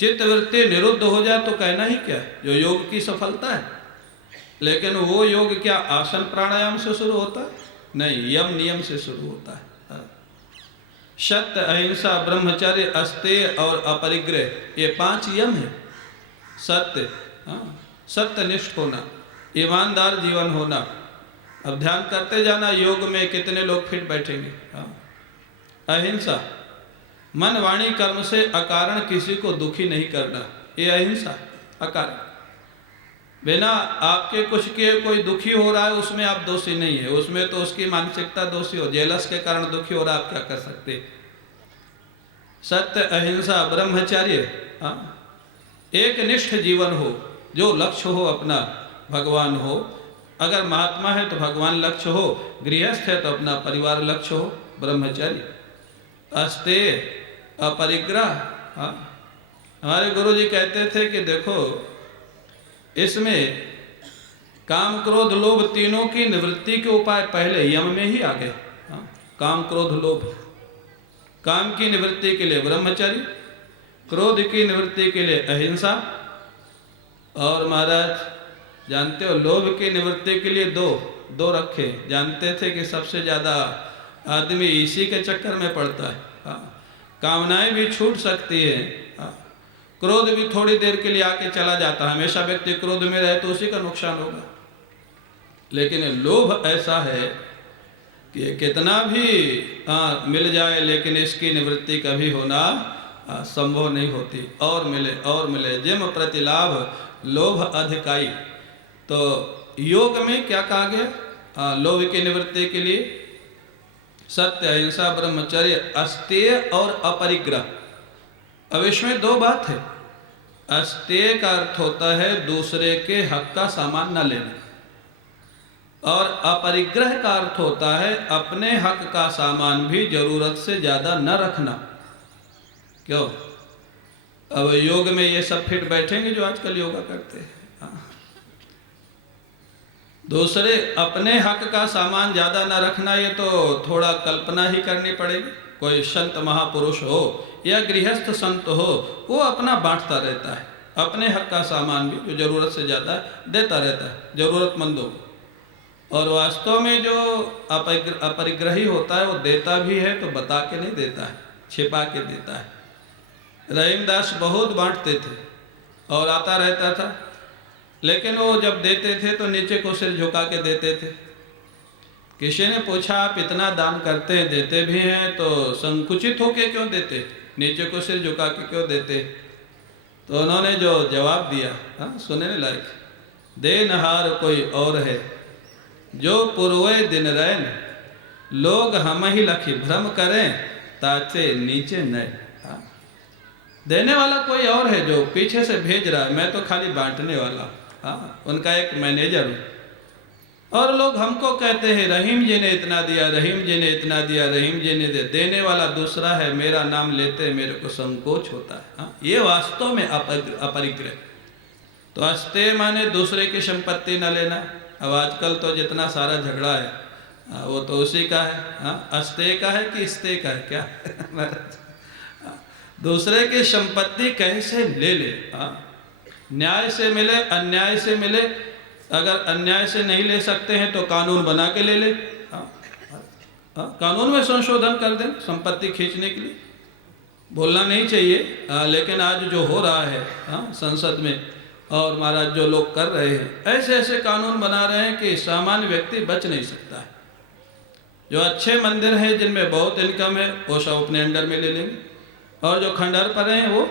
चित्त वृत्ति निरुद्ध हो जाए तो कहना ही क्या है, जो योग की सफलता है। लेकिन वो योग क्या आसन प्राणायाम से शुरू होता है? नहीं, यम नियम से शुरू होता है। सत्य, अहिंसा, ब्रह्मचर्य, अस्तेय और अपरिग्रह, ये 5 यम है। सत्य, सत्यनिष्ठ होना, ईमानदार जीवन होना। अब ध्यान करते जाना, योग में कितने लोग फिट बैठेंगे। अहिंसा, मन वाणी कर्म से अकारण किसी को दुखी नहीं करना, ये अहिंसा। अकारण, बिना आपके कुछ के कोई दुखी हो रहा है उसमें आप दोषी नहीं है, उसमें तो उसकी मानसिकता दोषी हो। जेलस के कारण दुखी हो रहा है, आप क्या कर सकते। सत्य, अहिंसा, ब्रह्मचर्य, एक निष्ठ जीवन हो, जो लक्ष्य हो अपना भगवान हो। अगर महात्मा है तो भगवान लक्ष्य हो, गृहस्थ है तो अपना परिवार लक्ष्य हो, ब्रह्मचर्य। अस्तेय, अपरिग्रह। हमारे गुरु जी कहते थे कि देखो, इसमें काम क्रोध लोभ तीनों की निवृत्ति के उपाय पहले यम में ही आ गए। काम क्रोध लोभ, काम की निवृत्ति के लिए ब्रह्मचर्य, क्रोध की निवृत्ति के लिए अहिंसा, और महाराज जानते हो लोभ की निवृत्ति के लिए दो रखे। जानते थे कि सबसे ज़्यादा आदमी इसी के चक्कर में पड़ता है। कामनाएं भी छूट सकती है, क्रोध भी थोड़ी देर के लिए आके चला जाता है। हमेशा व्यक्ति क्रोध में रहे तो उसी का नुकसान होगा। लेकिन लोभ ऐसा है कि कितना भी मिल जाए लेकिन इसकी निवृत्ति कभी होना संभव नहीं होती। और मिले जिम प्रतिलाभ लोभ अधिकाई। तो योग में क्या कहा गया? लोभ की निवृत्ति के लिए सत्य, अहिंसा, ब्रह्मचर्य, अस्तेय और अपरिग्रह। अब इसमें 2 बात है। अस्तेय का अर्थ होता है दूसरे के हक का सामान न लेना, और अपरिग्रह का अर्थ होता है अपने हक का सामान भी जरूरत से ज़्यादा न रखना। क्यों? अब योग में ये सब फिट बैठेंगे जो आजकल योगा करते हैं। दूसरे अपने हक का सामान ज़्यादा न रखना, ये तो थोड़ा कल्पना ही करनी पड़ेगी। कोई संत महापुरुष हो या गृहस्थ संत हो, वो अपना बांटता रहता है, अपने हक का सामान भी जो जरूरत से ज़्यादा देता रहता है जरूरतमंदों को। और वास्तव में जो अपरिग्रही होता है वो देता भी है तो बता के नहीं देता है, छिपा के देता है। रहीमदास बहुत बांटते थे और आता रहता था, लेकिन वो जब देते थे तो नीचे को सिर झुका के देते थे। किसी ने पूछा आप इतना दान करते हैं, देते भी हैं, तो संकुचित होके क्यों देते, नीचे को सिर झुका के क्यों देते? तो उन्होंने जो जवाब दिया सुनने लायक। देनहार कोई और है जो पूर्वे दिन रैन, लोग हम ही लखी भ्रम करें ताचे नीचे नए। देने वाला कोई और है जो पीछे से भेज रहा है, मैं तो खाली बांटने वाला। उनका एक मैनेजर हूँ। और लोग हमको कहते हैं रहीम जी ने इतना दिया, रहीम जी ने इतना दिया, रहीम जी ने देने वाला दूसरा है, मेरा नाम लेते मेरे को संकोच होता है। ये वास्तव में अपरिग्रह। तो अस्तेय माने दूसरे की संपत्ति न लेना। अब आजकल तो जितना सारा झगड़ा है वो तो उसी का है। अस्तेय का है कि स्तेय का है क्या? दूसरे की संपत्ति कैसे ले ले? न्याय से मिले, अन्याय से मिले। अगर अन्याय से नहीं ले सकते हैं तो कानून बना के ले ले। कानून में संशोधन कर दें संपत्ति खींचने के लिए। बोलना नहीं चाहिए, लेकिन आज जो हो रहा है संसद में, और महाराज जो लोग कर रहे हैं, ऐसे ऐसे कानून बना रहे हैं कि सामान्य व्यक्ति बच नहीं सकता है। जो अच्छे मंदिर हैं जिनमें बहुत इनकम है वो सब अपने अंडर में ले लेंगे, और जो खंडहर पर हैं वो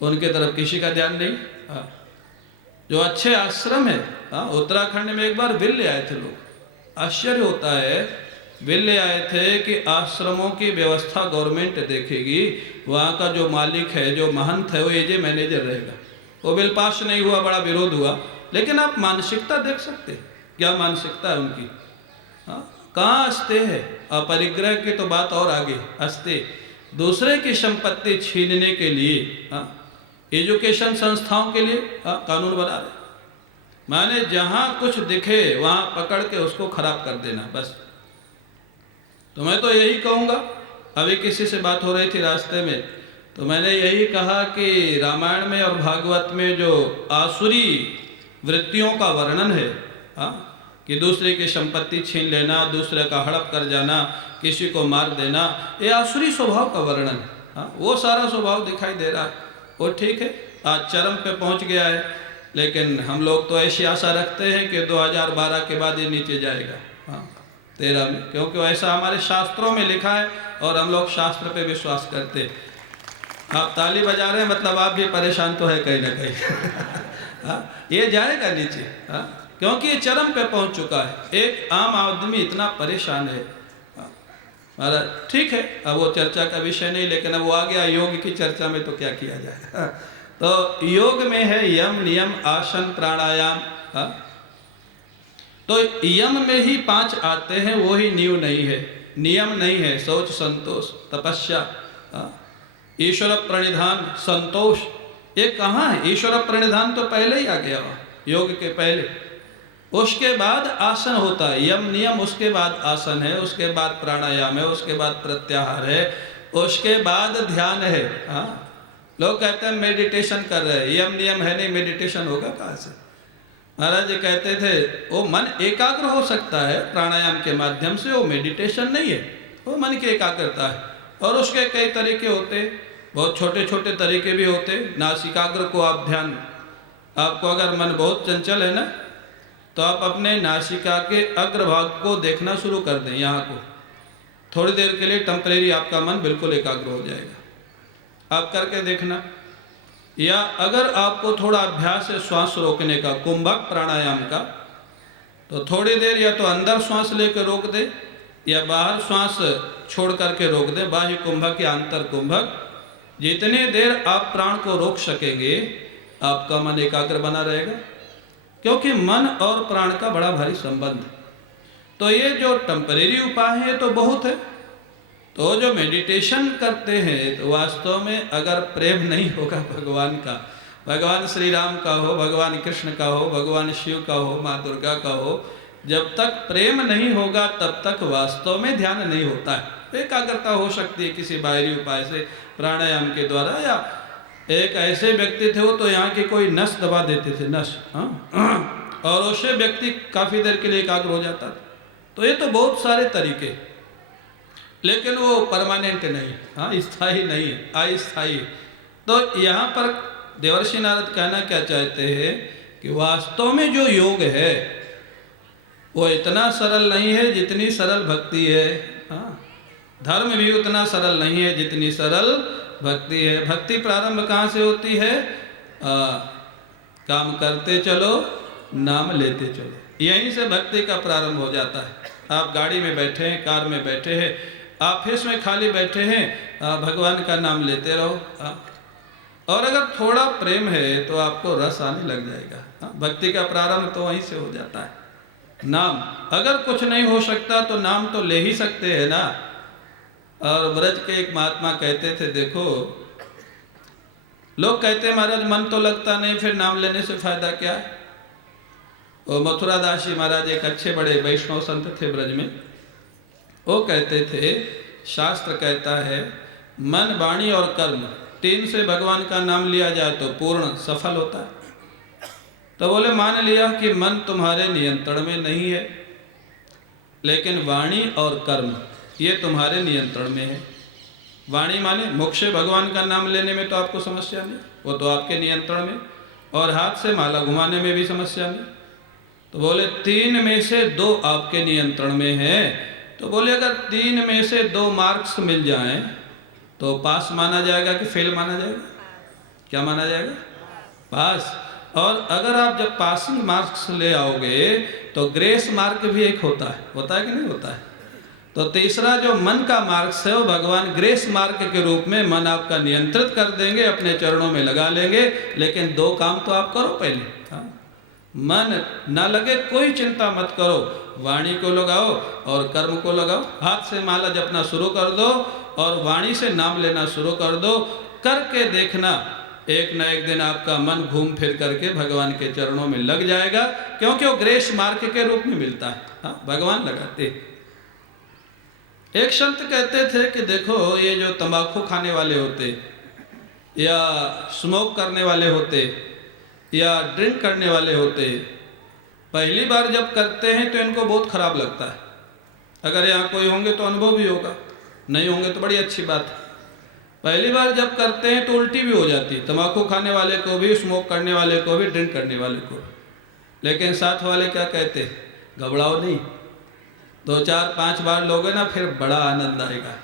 उनके तरफ किसी का ध्यान नहीं। जो अच्छे आश्रम है, उत्तराखंड में एक बार बिल ले आए थे लोग। आश्चर्य होता है, बिल ले आए थे कि आश्रमों की व्यवस्था गवर्नमेंट देखेगी, वहाँ का जो मालिक है, जो महंत है, वो एजे मैनेजर रहेगा। वो बिल पास नहीं हुआ, बड़ा विरोध हुआ। लेकिन आप मानसिकता देख सकते हैं, क्या मानसिकता है उनकी। कहाँ अस्तेय है? अपरिग्रह की तो बात और आगे। अस्तेय दूसरे की संपत्ति छीनने के लिए एजुकेशन संस्थाओं के लिए कानून बना रहे। माने जहाँ कुछ दिखे वहाँ पकड़ के उसको खराब कर देना बस। तो मैं तो यही कहूँगा, अभी किसी से बात हो रही थी रास्ते में, तो मैंने यही कहा कि रामायण में और भागवत में जो आसुरी वृत्तियों का वर्णन है, हाँ, कि दूसरे की संपत्ति छीन लेना, दूसरे का हड़प कर जाना, किसी को मार देना, ये आसुरी स्वभाव का वर्णन है। हाँ, वो सारा स्वभाव दिखाई दे रहा है, वो ठीक है, आज चरम पे पहुंच गया है, लेकिन हम लोग तो ऐसी आशा रखते हैं कि 2012 के बाद ये नीचे जाएगा, हाँ, 13 में, क्योंकि ऐसा हमारे शास्त्रों में लिखा है और हम लोग शास्त्र पे विश्वास करते हैं। आप ताली बजा रहे हैं मतलब आप भी परेशान तो है कहीं ना कहीं। हाँ, ये जाएगा नीचे, हाँ, क्योंकि ये चरम पे पहुंच चुका है। एक आम आदमी इतना परेशान है। महाराज ठीक है, अब वो चर्चा का विषय नहीं, लेकिन अब वो आ गया योग की चर्चा में, तो क्या किया जाए। तो योग में है यम नियम आसन प्राणायाम। तो यम में ही 5 आते हैं, वो ही नींव नहीं है, नियम नहीं है, शौच संतोष तपस्या ईश्वर प्रणिधान संतोष, ये कहाँ है? ईश्वर प्रणिधान तो पहले ही आ गया योग के पहले। उसके बाद आसन होता है, यम नियम, उसके बाद आसन है, उसके बाद प्राणायाम है, उसके बाद प्रत्याहार है, उसके बाद ध्यान है। हाँ, लोग कहते हैं मेडिटेशन कर रहे हैं, यम नियम है नहीं, मेडिटेशन होगा कहाँ से? महाराज जी कहते थे वो मन एकाग्र हो सकता है प्राणायाम के माध्यम से, वो मेडिटेशन नहीं है, वो मन की एकाग्रता है। और उसके कई तरीके होते, बहुत छोटे छोटे तरीके भी होते। नासिकाग्र को आप ध्यान, आपको अगर मन बहुत चंचल है ना, तो आप अपने नासिका के अग्रभाग को देखना शुरू कर दें, यहाँ को, थोड़ी देर के लिए टेम्परेरी आपका मन बिल्कुल एकाग्र हो जाएगा। आप करके देखना। या अगर आपको थोड़ा अभ्यास है श्वास रोकने का, कुंभक प्राणायाम का, तो थोड़ी देर या तो अंदर श्वास लेकर रोक दे या बाहर श्वास छोड़ करके रोक दे, बाह्य कुंभक या अंतर कुंभक। जितनी देर आप प्राण को रोक सकेंगे आपका मन एकाग्र बना रहेगा, क्योंकि मन और प्राण का बड़ा भारी संबंध है। तो ये जो टेम्परेरी उपाय है तो बहुत है। तो जो मेडिटेशन करते हैं, तो वास्तव में अगर प्रेम नहीं होगा भगवान का, भगवान श्री राम का हो, भगवान कृष्ण का हो, भगवान शिव का हो, माँ दुर्गा का हो, जब तक प्रेम नहीं होगा तब तक वास्तव में ध्यान नहीं होता है। एकाग्रता हो सकती है किसी बाहरी उपाय से, प्राणायाम के द्वारा। या एक ऐसे व्यक्ति थे, वो तो यहाँ की कोई नस दबा देते थे, नस, हाँ, और उससे व्यक्ति काफ़ी देर के लिए एकाग्र हो जाता था। तो ये तो बहुत सारे तरीके, लेकिन वो परमानेंट नहीं, हाँ, स्थायी नहीं है, अस्थायी। तो यहाँ पर देवर्षि नारद कहना क्या चाहते हैं कि वास्तव में जो योग है वो इतना सरल नहीं है जितनी सरल भक्ति है। हाँ, धर्म भी उतना सरल नहीं है जितनी सरल भक्ति है। भक्ति प्रारंभ कहाँ से होती है? काम करते चलो, नाम लेते चलो, यहीं से भक्ति का प्रारंभ हो जाता है। आप गाड़ी में बैठे हैं, कार में बैठे हैं, ऑफिस में खाली बैठे हैं, भगवान का नाम लेते रहो। और अगर थोड़ा प्रेम है तो आपको रस आने लग जाएगा। भक्ति का प्रारंभ तो वहीं से हो जाता है। नाम, अगर कुछ नहीं हो सकता तो नाम तो ले ही सकते हैं ना। और ब्रज के एक महात्मा कहते थे, देखो लोग कहते हैं महाराज मन तो लगता नहीं, फिर नाम लेने से फायदा क्या है? वो मथुरा दास जी महाराज एक अच्छे बड़े वैष्णव संत थे ब्रज में। वो कहते थे, शास्त्र कहता है मन, वाणी और कर्म, 3 से भगवान का नाम लिया जाए तो पूर्ण सफल होता है। तो बोले मान लिया कि मन तुम्हारे नियंत्रण में नहीं है, लेकिन वाणी और कर्म ये तुम्हारे नियंत्रण में है। वाणी माने मुख से भगवान का नाम लेने में तो आपको समस्या नहीं, वो तो आपके नियंत्रण में, और हाथ से माला घुमाने में भी समस्या नहीं। तो बोले 3 में से 2 आपके नियंत्रण में है। तो बोले अगर 3 में से 2 मार्क्स मिल जाएं तो पास माना जाएगा कि फेल माना जाएगा? क्या माना जाएगा? पास। और अगर आप जब पासिंग मार्क्स ले आओगे तो ग्रेस मार्क भी एक होता है कि नहीं होता है? तो तीसरा जो मन का मार्क्स है वो भगवान ग्रेस मार्क के रूप में मन आपका नियंत्रित कर देंगे, अपने चरणों में लगा लेंगे। लेकिन 2 काम तो आप करो पहले। हाँ, मन ना लगे कोई चिंता मत करो, वाणी को लगाओ और कर्म को लगाओ। हाथ से माला जपना शुरू कर दो और वाणी से नाम लेना शुरू कर दो। करके देखना, एक न एक दिन आपका मन घूम फिर करके भगवान के चरणों में लग जाएगा, क्योंकि वो ग्रेस मार्क के रूप में मिलता है। हाँ, भगवान लगाते। एक संत कहते थे कि देखो ये जो तंबाकू खाने वाले होते, या स्मोक करने वाले होते या ड्रिंक करने वाले होते, पहली बार जब करते हैं तो इनको बहुत ख़राब लगता है। अगर यहाँ कोई होंगे तो अनुभव भी होगा, नहीं होंगे तो बड़ी अच्छी बात है। पहली बार जब करते हैं तो उल्टी भी हो जाती है, तम्बाकू खाने वाले को भी, स्मोक करने वाले को भी, ड्रिंक करने वाले को। लेकिन साथ वाले क्या कहते, घबराओ नहीं, 2 4 5 बार लोगे ना फिर बड़ा आनंद आएगा।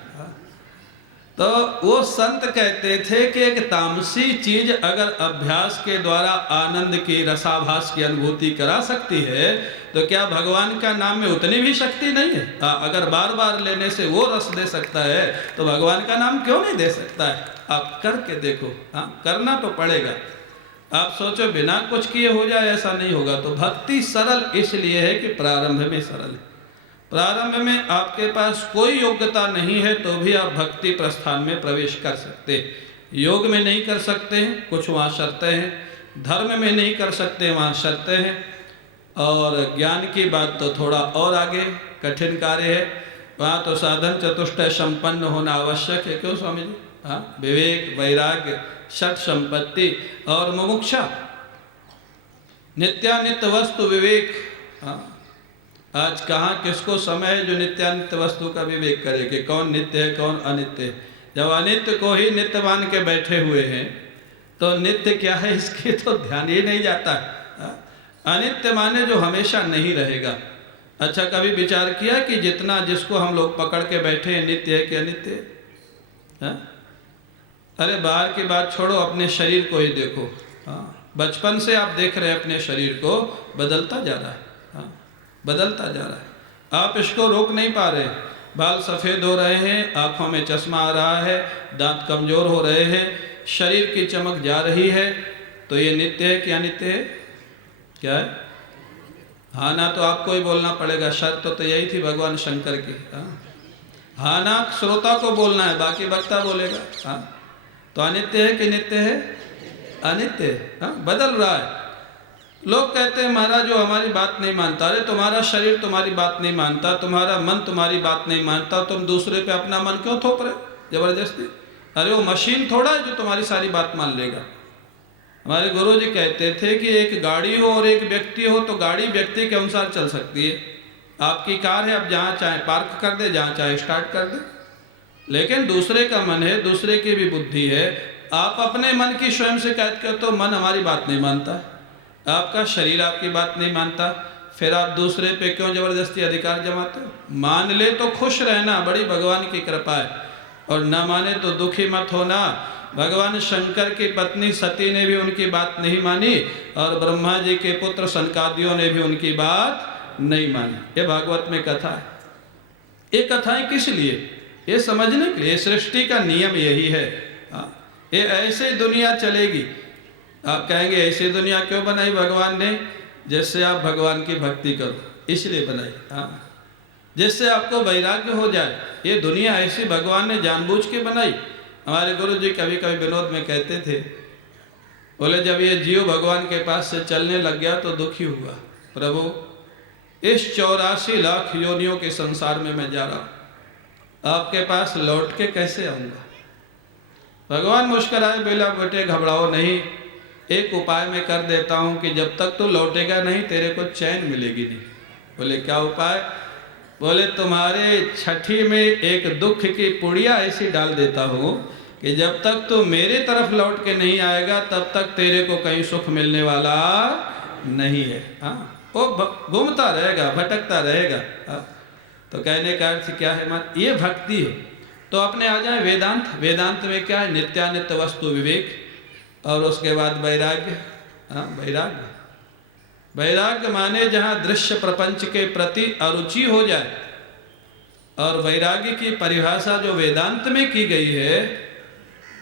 तो वो संत कहते थे कि एक तामसी चीज अगर अभ्यास के द्वारा आनंद की, रसाभास की अनुभूति करा सकती है तो क्या भगवान का नाम में उतनी भी शक्ति नहीं है? अगर बार बार लेने से वो रस दे सकता है तो भगवान का नाम क्यों नहीं दे सकता है? आप करके देखो। हाँ, करना तो पड़ेगा। आप सोचो बिना कुछ किए हो जाए, ऐसा नहीं होगा। तो भक्ति सरल इसलिए है कि प्रारंभ में सरल है। प्रारंभ में आपके पास कोई योग्यता नहीं है तो भी आप भक्ति प्रस्थान में प्रवेश कर सकते। योग में नहीं कर सकते हैं, कुछ वहाँ शर्तें हैं। धर्म में नहीं कर सकते, वहाँ शर्तें हैं। और ज्ञान की बात तो थोड़ा और आगे कठिन कार्य है, वहाँ तो साधन चतुष्टय संपन्न होना आवश्यक है। क्यों स्वामी जी? हाँ, विवेक, वैराग्य, षट संपत्ति और मुमुक्षा, नित्यानित्य वस्तु विवेक। हाँ, आज कहाँ किसको समय है जो नित्यानित्य वस्तु का विवेक करे कि कौन नित्य है कौन अनित्य है। जब अनित्य को ही नित्य मान के बैठे हुए हैं तो नित्य क्या है इसके तो ध्यान ही नहीं जाता है। अनित्य माने जो हमेशा नहीं रहेगा। अच्छा, कभी विचार किया कि जितना जिसको हम लोग पकड़ के बैठे हैं नित्य है कि अनित्य है? अरे बाहर की बात छोड़ो, अपने शरीर को ही देखो। हाँ, बचपन से आप देख रहे हैं अपने शरीर को, बदलता जा रहा है। हाँ, बदलता जा रहा है, आप इसको रोक नहीं पा रहे। बाल सफ़ेद हो रहे हैं, आँखों में चश्मा आ रहा है, दांत कमज़ोर हो रहे हैं, शरीर की चमक जा रही है। तो ये नित्य है कि अनित्य है? क्या है? हाँ ना, तो आपको ही बोलना पड़ेगा। शर्त तो यही थी भगवान शंकर की। हाँ ना, श्रोता को बोलना है, बाकी वक्ता बोलेगा। हाँ, तो अनित्य है कि नित्य है? अनित्य है। हाँ, बदल रहा है। लोग कहते हैं महाराज जो हमारी बात नहीं मानता। अरे तुम्हारा शरीर तुम्हारी बात नहीं मानता, तुम्हारा मन तुम्हारी बात नहीं मानता, तुम दूसरे पे अपना मन क्यों थोप रहे जबरदस्ती? अरे वो मशीन थोड़ा है जो तुम्हारी सारी बात मान लेगा। हमारे गुरु जी कहते थे कि एक गाड़ी हो और एक व्यक्ति हो तो गाड़ी व्यक्ति के अनुसार चल सकती है। आपकी कार है, आप जहाँ चाहे पार्क कर दे, जहाँ चाहे स्टार्ट कर दे। लेकिन दूसरे का मन है, दूसरे की भी बुद्धि है। आप अपने मन की स्वयं शिकायत करते हो, मन हमारी बात नहीं मानता, आपका शरीर आपकी बात नहीं मानता, फिर आप दूसरे पे क्यों जबरदस्ती अधिकार जमाते हो? मान ले तो खुश रहना, बड़ी भगवान की कृपा है, और न माने तो दुखी मत होना। भगवान शंकर की पत्नी सती ने भी उनकी बात नहीं मानी और ब्रह्मा जी के पुत्र सनकादियों ने भी उनकी बात नहीं मानी। ये भागवत में कथा है। ये कथाएं किस लिए? ये समझने के लिए। सृष्टि का नियम यही है। ये ऐसे दुनिया चलेगी। आप कहेंगे ऐसी दुनिया क्यों बनाई भगवान ने? जिससे आप भगवान की भक्ति करो, इसलिए बनाई। हाँ, जिससे आपको वैराग्य हो जाए। ये दुनिया ऐसी भगवान ने जानबूझ के बनाई। हमारे गुरु जी कभी कभी विनोद में कहते थे, बोले जब ये जीव भगवान के पास से चलने लग गया तो दुखी हुआ, प्रभु इस 84 लाख योनियों के संसार में मैं जा रहा हूँ, आपके पास लौट के कैसे आऊँगा? भगवान मुस्कुराए, बोला बेटे घबराओ नहीं, एक उपाय मैं कर देता हूँ कि जब तक तू लौटेगा नहीं तेरे को चैन मिलेगी नहीं। बोले क्या उपाय? बोले तुम्हारे छठी में एक दुख की पुड़िया ऐसी डाल देता हूँ कि जब तक तू मेरे तरफ लौट के नहीं आएगा तब तक तेरे को कहीं सुख मिलने वाला नहीं है। हाँ, वो घूमता रहेगा, भटकता रहेगा। हाँ, तो कहने का अर्थ क्या है? मत ये भक्ति है। तो अपने आ जाए वेदांत। वेदांत में क्या है? नित्यानित्य वस्तु विवेक, और उसके बाद वैराग्य। हाँ, वैराग्य। वैराग्य माने जहाँ दृश्य प्रपंच के प्रति अरुचि हो जाए। और वैराग्य की परिभाषा जो वेदांत में की गई है,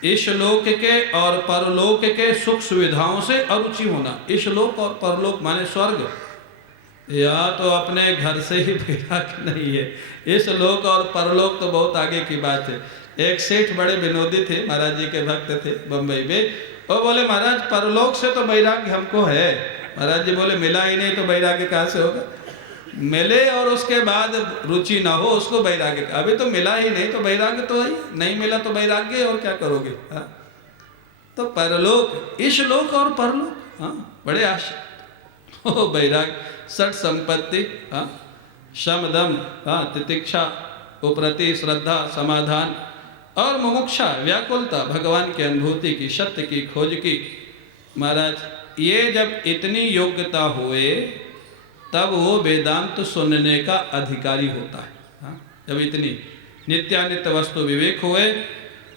इस लोक के और परलोक के सुख सुविधाओं से अरुचि होना। इस लोक और परलोक माने स्वर्ग। यहाँ तो अपने घर से ही वैराग्य नहीं है। इस लोक और परलोक तो बहुत आगे की बात है। एक सेठ बड़े विनोदी थे, महाराज जी के भक्त थे बम्बई में। वो बोले महाराज परलोक से तो वैराग्य हमको है। महाराज जी बोले मिला ही नहीं तो वैराग्य कहाँ से होगा? मिले और उसके बाद रुचि ना हो उसको वैराग्य। अभी तो मिला ही नहीं तो वैराग्य तो है ही नहीं। मिला तो वैराग्य, और क्या करोगे? हाँ, तो परलोक, इस लोक और परलोक, हाँ, बड़े आशा। ओ वैराग, षट संपत्ति, हाँ, शम दम, हाँ, तितिक्षा, उपरति, श्रद्धा, समाधान और मुमुक्षा, व्याकुलता, भगवान की अनुभूति की, सत्य की खोज की। महाराज, ये जब इतनी योग्यता हुए तब वो वेदांत सुनने का अधिकारी होता है। हाँ? जब इतनी नित्यानित्य वस्तु विवेक हुए,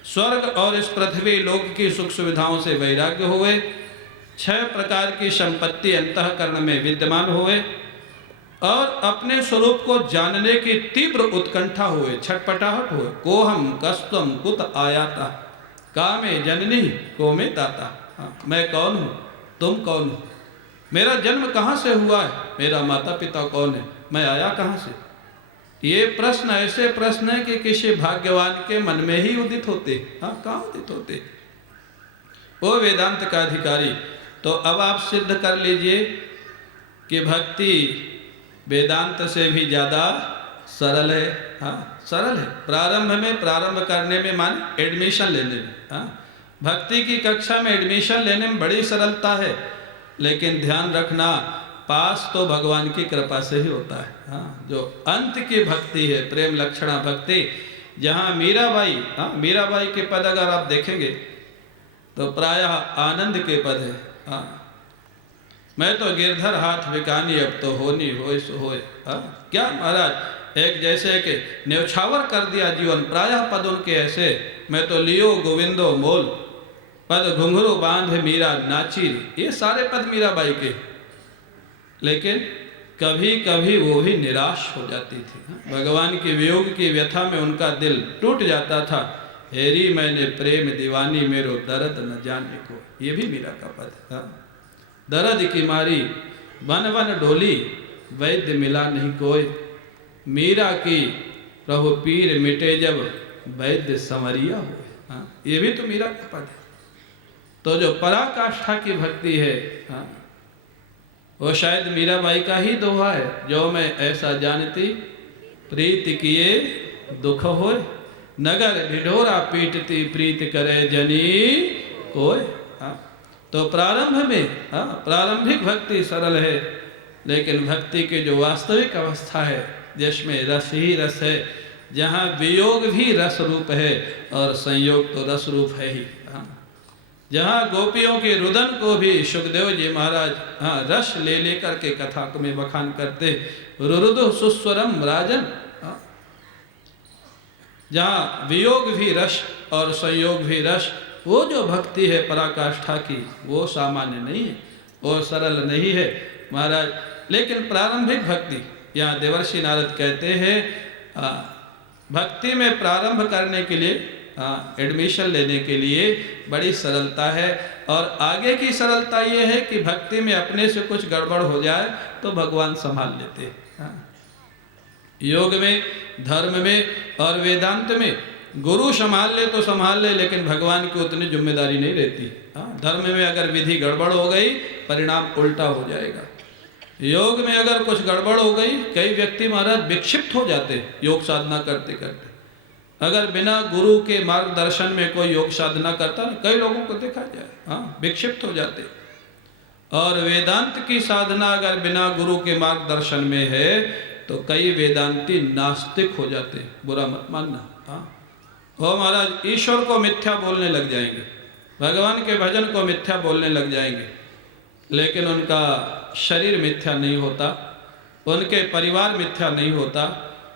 स्वर्ग और इस पृथ्वी लोक की सुख सुविधाओं से वैराग्य हुए, 6 प्रकार की संपत्ति अंतःकरण में विद्यमान हुए और अपने स्वरूप को जानने की तीव्र उत्कंठा हुए, छटपटाहट हुए। को हम कस्तम कुत आयाता, कामे जननी को में ताता। हाँ, मैं कौन हूँ, तुम कौन हो, मेरा जन्म कहाँ से हुआ है, मेरा माता पिता कौन है, मैं आया कहाँ से। ये प्रश्न ऐसे प्रश्न है कि किसी भाग्यवान के मन में ही उदित होते। हाँ, कहाँ उदित होते, वो वेदांत का अधिकारी। तो अब आप सिद्ध कर लीजिए कि भक्ति वेदांत से भी ज़्यादा सरल है। हाँ, सरल है। प्रारंभ में, प्रारंभ करने में माने एडमिशन लेने में। हाँ, भक्ति की कक्षा में एडमिशन लेने में बड़ी सरलता है, लेकिन ध्यान रखना, पास तो भगवान की कृपा से ही होता है। हाँ, जो अंत की भक्ति है, प्रेम लक्षणा भक्ति, जहाँ मीराबाई, हाँ, मीराबाई के पद अगर आप देखेंगे तो प्रायः आनंद के पद है। हाँ, मैं तो गिरधर हाथ विकानी, अब तो होनी होय सो होय। हाँ, क्या महाराज, एक जैसे कि न्यौछावर कर दिया जीवन। प्रायः पद उनके ऐसे, मैं तो लियो गोविंदो मोल, पद घुंघरू बांध मीरा नाची। ये सारे पद मीराबाई के, लेकिन कभी कभी वो भी निराश हो जाती थी। भगवान के वियोग की व्यथा में उनका दिल टूट जाता था। हेरी मैंने प्रेम दीवानी, मेरो दर्द न जाने को। ये भी मीरा का पद था। दर्द की मारी वन वन डोली, वैद्य मिला नहीं कोई। मीरा की प्रभु पीर मिटे जब, वैद्य संवरिया हुए। हाँ, ये भी तो मीरा का पद है। तो जो पराकाष्ठा की भक्ति है, हाँ, वो शायद मीराबाई का ही दोहा है। जो मैं ऐसा जानती, प्रीति किए दुख होए, नगर ढिढोरा पीटती, प्रीत करे जनी कोय। हाँ, तो प्रारंभ में, हाँ, प्रारंभिक भक्ति सरल है, लेकिन भक्ति की जो वास्तविक अवस्था है, जिसमें रस ही रस है, जहाँ वियोग भी रस रूप है और संयोग तो रस रूप है ही। हाँ, जहाँ गोपियों के रुदन को भी सुखदेव जी महाराज, हाँ, रस ले लेकर के कथा में बखान करते, रुरुदु सुस्वरम राजन। हाँ, जहाँ वियोग भी रस और संयोग भी रस, वो जो भक्ति है पराकाष्ठा की, वो सामान्य नहीं है, वो सरल नहीं है महाराज। लेकिन प्रारंभिक भक्ति, यहाँ देवर्षि नारद कहते हैं, भक्ति में प्रारंभ करने के लिए, हाँ, एडमिशन लेने के लिए बड़ी सरलता है। और आगे की सरलता ये है कि भक्ति में अपने से कुछ गड़बड़ हो जाए तो भगवान संभाल लेते हैं। हाँ, योग में, धर्म में और वेदांत में गुरु संभाल ले तो संभाल ले, लेकिन भगवान की उतनी जिम्मेदारी नहीं रहती। हाँ, धर्म में अगर विधि गड़बड़ हो गई, परिणाम उल्टा हो जाएगा। योग में अगर कुछ गड़बड़ हो गई, कई व्यक्ति महाराज विक्षिप्त हो जाते योग साधना करते करते। अगर बिना गुरु के मार्गदर्शन में कोई योग साधना करता, कई लोगों को देखा जाए, हाँ, विक्षिप्त हो जाते। और वेदांत की साधना अगर बिना गुरु के मार्गदर्शन में है तो कई वेदांती नास्तिक हो जाते। बुरा मत मानना। हाँ, वो महाराज ईश्वर को मिथ्या बोलने लग जाएंगे, भगवान के भजन को मिथ्या बोलने लग जाएंगे, लेकिन उनका शरीर मिथ्या नहीं होता, उनके परिवार मिथ्या नहीं होता,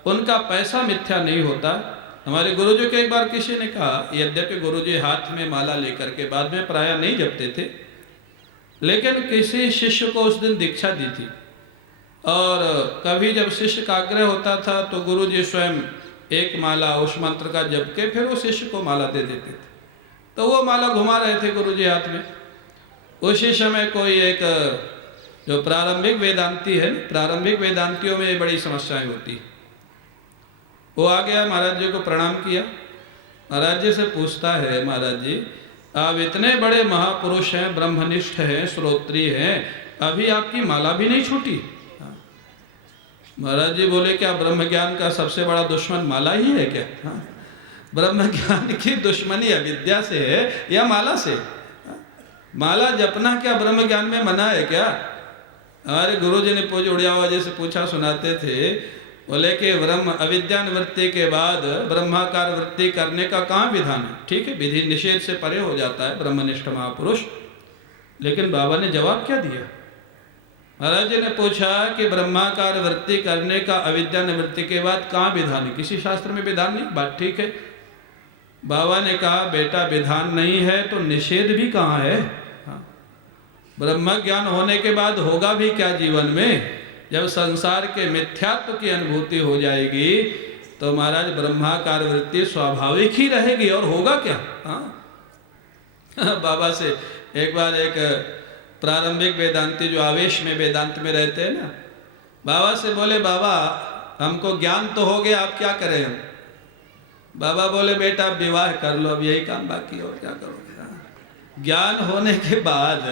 उनका पैसा मिथ्या नहीं होता। हमारे गुरुजी को एक बार किसी ने कहा, यद्यपि गुरुजी हाथ में माला लेकर के बाद में प्रायः नहीं जपते थे, लेकिन किसी शिष्य को उस दिन दीक्षा दी थी, और कभी जब शिष्य का आग्रह होता था तो गुरुजी स्वयं एक माला उस मंत्र का जप के फिर वो शिष्य को माला दे देते थे। तो वो माला घुमा रहे थे गुरुजी हाथ में। उसी समय कोई एक जो प्रारंभिक वेदांती है, प्रारंभिक वेदांतियों में बड़ी समस्याएं होती, वो आ गया, महाराज जी को प्रणाम किया। महाराज जी से पूछता है, महाराज जी आप इतने बड़े महापुरुष हैं, ब्रह्मनिष्ठ हैं, श्रोत्री हैं, अभी आपकी माला भी नहीं छूटी। महाराज जी बोले, क्या ब्रह्म ज्ञान का सबसे बड़ा दुश्मन माला ही है क्या? हाँ, ब्रह्म ज्ञान की दुश्मनी अविद्या से है या माला से? माला जपना क्या ब्रह्म ज्ञान में मना है क्या? हमारे गुरुजी ने पूज्य उड़ियावा जी से पूछा, सुनाते थे, बोले कि ब्रह्म अविद्या निवृत्ति के बाद ब्रह्माकार वृत्ति करने का कहाँ विधान है? ठीक है, विधि निषेध से परे हो जाता है ब्रह्मनिष्ठ महापुरुष। लेकिन बाबा ने जवाब क्या दिया? महाराज जी ने पूछा कि ब्रह्माकार वृत्ति करने का अविद्या निवृत्ति के बाद कहाँ विधान है? किसी शास्त्र में विधान नहीं। बात ठीक है। बाबा ने कहा, बेटा विधान नहीं है तो निषेध भी कहाँ है? हाँ। ब्रह्म ज्ञान होने के बाद होगा भी क्या जीवन में? जब संसार के मिथ्यात्व की अनुभूति हो जाएगी तो महाराज ब्रह्माकार वृत्ति स्वाभाविक ही रहेगी, और होगा क्या? हाँ। बाबा से एक बार एक प्रारंभिक वेदांती जो आवेश में वेदांत में रहते हैं ना, बाबा से बोले, बाबा हमको ज्ञान तो हो गया, आप क्या करें हम? बाबा बोले, बेटा विवाह कर लो, अब यही काम बाकी हो, क्या करोगे? ज्ञान होने के बाद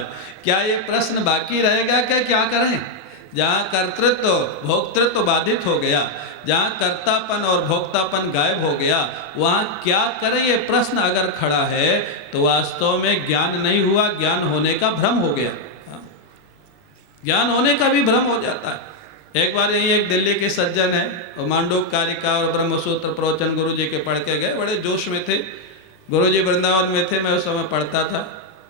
क्या ये प्रश्न बाकी रहेगा क्या करें? जहाँ कर्तृत्व भोक्तृत्व बाधित हो गया, जहाँ कर्तापन और भोक्तापन गायब हो गया, वहाँ क्या करें ये प्रश्न अगर खड़ा है तो वास्तव में ज्ञान नहीं हुआ, ज्ञान होने का भ्रम हो गया। ज्ञान होने का भी भ्रम हो जाता है। एक बार यही एक दिल्ली के सज्जन है, और मांडूक कारिका और ब्रह्मसूत्र प्रवचन गुरु जी के पढ़ के गए, बड़े जोश में थे। गुरु जी वृंदावन में थे, मैं उस समय पढ़ता था,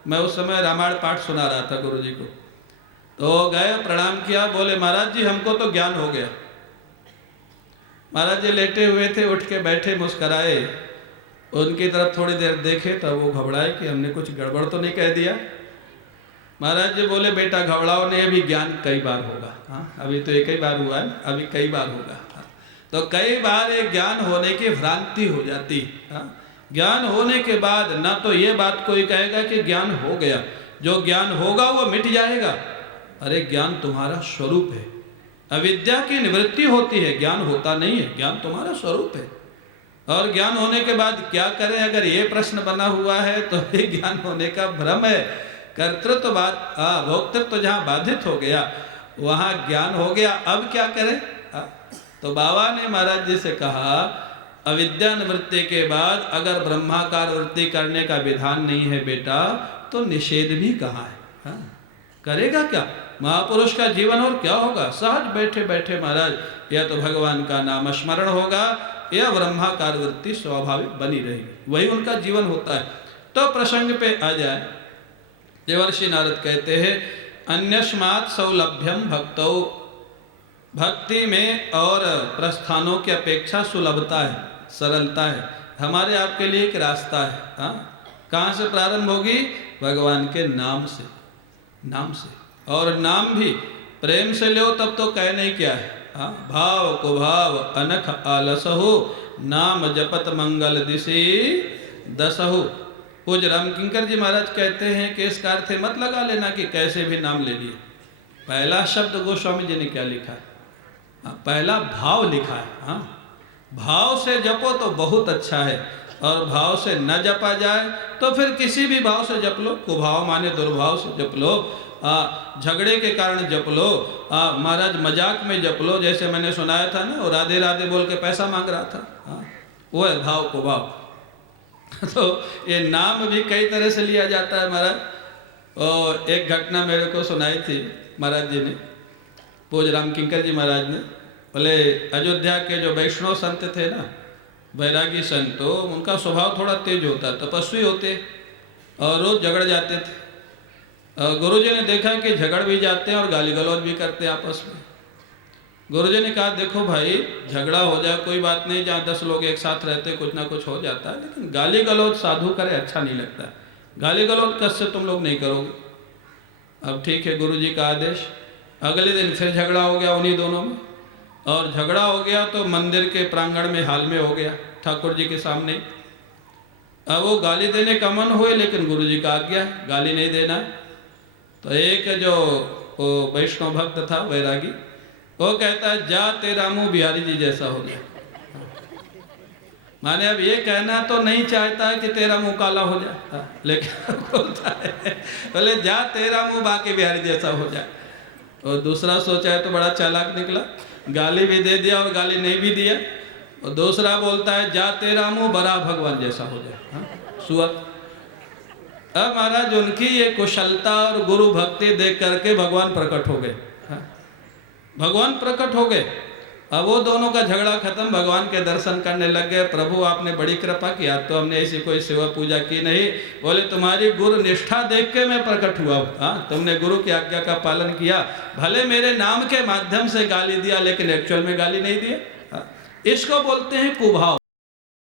मैं उस समय रामायण पाठ सुना रहा था गुरु जी को। तो गए, प्रणाम किया, बोले महाराज जी हमको तो ज्ञान हो गया। महाराज जी लेटे हुए थे, उठ के बैठे, मुस्कराए, उनकी तरफ थोड़ी देर देखे तब वो घबराए कि हमने कुछ गड़बड़ तो नहीं कह दिया। महाराज जी बोले, बेटा घबराओ नहीं, अभी ज्ञान कई बार होगा। हाँ, अभी तो एक ही बार हुआ है, अभी कई बार होगा। हाँ, तो कई बार एक ज्ञान होने की भ्रांति हो जाती। हाँ, ज्ञान होने के बाद ना तो ये बात कोई कहेगा कि ज्ञान हो गया, जो ज्ञान होगा वो मिट जाएगा। अरे ज्ञान तुम्हारा स्वरूप है, अविद्या की निवृत्ति होती है, ज्ञान होता नहीं है, ज्ञान तुम्हारा स्वरूप है। और ज्ञान होने के बाद क्या करें, अगर ये प्रश्न बना हुआ है तो ये ज्ञान होने का भ्रम है। कर्तृत्व भोक्तृत्व जहाँ बाधित हो गया वहाँ ज्ञान हो गया, अब क्या करें? तो बाबा ने महाराज जी से कहा, अविद्या निवृत्ति के बाद अगर ब्रह्माकार वृत्ति करने का विधान नहीं है बेटा, तो निषेध भी कहाँ है? हाँ, करेगा क्या? महापुरुष का जीवन और क्या होगा? सहज बैठे बैठे महाराज या तो भगवान का नाम स्मरण होगा या ब्रह्माकार वृत्ति स्वाभाविक बनी रहेगी, वही उनका जीवन होता है। तो प्रसंग पे आ जाए, देवर्षि नारद कहते हैं, अन्यस्मात् सौलभ्यम भक्तौ, भक्ति में और प्रस्थानों की अपेक्षा सुलभता है, सरलता है। हमारे आपके लिए एक रास्ता है। हाँ, कहाँ से प्रारंभ होगी? भगवान के नाम से, नाम से। और नाम भी प्रेम से लो तब तो कह नहीं क्या है। हाँ, भाव को भाव अनख आलसहु, नाम जपत मंगल दिशि दसहु। पूज्य रामकिंकर जी महाराज कहते हैं कि इसका अर्थ मत लगा लेना कि कैसे भी नाम ले लिए। पहला शब्द गोस्वामी जी ने क्या लिखा है? पहला भाव लिखा है। हाँ, भाव से जपो तो बहुत अच्छा है, और भाव से न जपा जाए तो फिर किसी भी भाव से जप लो, कुभाव माने दुर्भाव से जप लो, झगड़े के कारण जप लो, महाराज मजाक में जप लो, जैसे मैंने सुनाया था ना, वो राधे राधे बोल के पैसा मांग रहा था। हाँ, वो है भाव कुभाव। तो ये नाम भी कई तरह से लिया जाता है महाराज। और एक घटना मेरे को सुनाई थी महाराज जी ने, पूज्य रामकिंकर जी महाराज ने। बोले अयोध्या के जो वैष्णव संत थे ना, बैरागी संत, तो उनका स्वभाव थोड़ा तेज होता, तपस्वी होते और रोज झगड़ जाते थे। गुरुजी ने देखा कि झगड़ भी जाते हैं और गाली गलौज भी करते हैं आपस में। गुरुजी ने कहा, देखो भाई, झगड़ा हो जाए कोई बात नहीं, जहाँ 10 लोग एक साथ रहते कुछ ना कुछ हो जाता है, लेकिन गाली गलौज साधु करे अच्छा नहीं लगता। गाली गलौज कस से तुम लोग नहीं करोगे। अब ठीक है, गुरुजी का आदेश। अगले दिन फिर झगड़ा हो गया उन्हीं दोनों में, और झगड़ा हो गया तो मंदिर के प्रांगण में हाल में हो गया, ठाकुर जी के सामने। अब वो गाली देने का मन हुए, लेकिन गुरुजी का आज्ञा है, गाली नहीं देना है। तो एक जो वो वैष्णव भक्त था वैरागी, वो कहता है, जा तेरा मुंह बिहारी जी जैसा हो गया। माने अब ये कहना तो नहीं चाहता है कि तेरा मुंह काला हो जाए, लेकिन बोलता है, बोले जा तेरा मुंह बाकी बिहारी जैसा हो जाए। और दूसरा सोचा है तो बड़ा चालाक निकला, गाली भी दे दिया और गाली नहीं भी दिया। और दूसरा बोलता है, जा तेरा मुंह बड़ा भगवान जैसा हो जाए। सुअर अब महाराज उनकी ये कुशलता और गुरु भक्ति देख करके भगवान प्रकट हो गए। हाँ, भगवान प्रकट हो गए। अब वो दोनों का झगड़ा खत्म, भगवान के दर्शन करने लग गए। प्रभु आपने बड़ी कृपा की, आज तो हमने ऐसी कोई सेवा पूजा की नहीं। बोले तुम्हारी गुरु निष्ठा देख के मैं प्रकट हुआ हूँ। हाँ, तुमने गुरु की आज्ञा का पालन किया, भले मेरे नाम के माध्यम से गाली दिया लेकिन एक्चुअल में गाली नहीं दिए। हाँ, इसको बोलते हैं कुभाव।